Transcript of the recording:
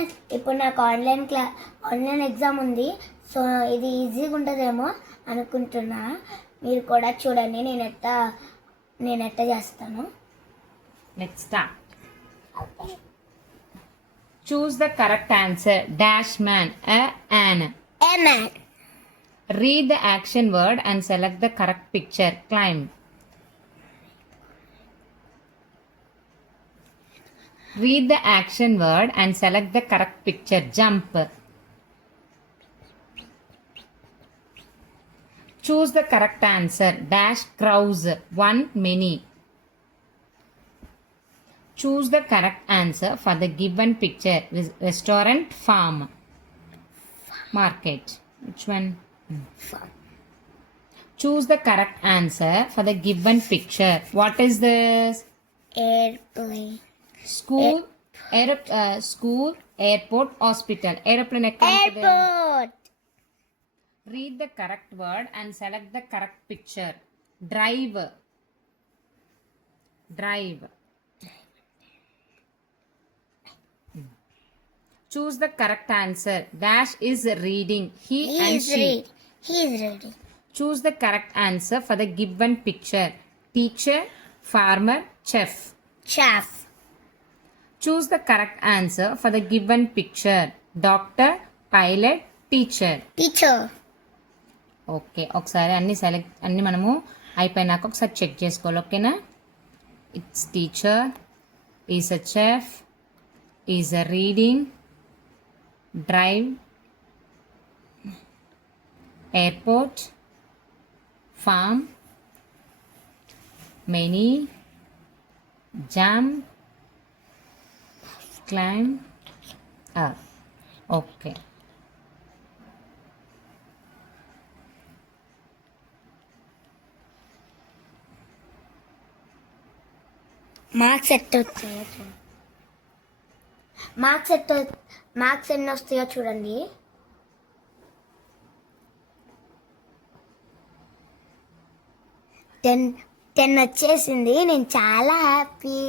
ఫ్రెండ్స్, ఇప్పుడు నాకు online exam ఉంది. సో ఇది ఈజీగా ఉంటుందేమో అనుకుంటున్నా. మీరు కూడా చూడండి నేను ఎట్ట చేస్తాను. Let's start. Choose the correct answer. Dash man, an. A man. Read the action word and select the correct picture. Climb. Read the action word and select the correct picture. Jump. Choose the correct answer. Dash crows. One, many. Choose the correct answer for the given picture. Restaurant, farm, market. Which one? Choose the correct answer for the given picture. What is this? Airplane. School, school, airport, hospital. Aeroplane ekkada untadi? Airport. Read the correct word and select the correct picture. Drive. Drive. Choose the correct answer. Dash is reading. He and she. He is reading. Choose the correct answer for the given picture. Teacher, farmer, chef. Chef. Choose the correct answer for the given picture. Doctor, pilot, teacher. Teacher. Okay, ఒకసారి అన్ని మనము అయిపోయినాక ఒకసారి check చేసుకోవాలి. ఓకేనా? It's teacher, is a chef, is a reading, drive, airport, farm, many, jump, climb, up. Okay, marks ఎన్ని వస్తాయో చూడండి. 10 వచ్చేసింది. నేను చాలా హ్యాపీ.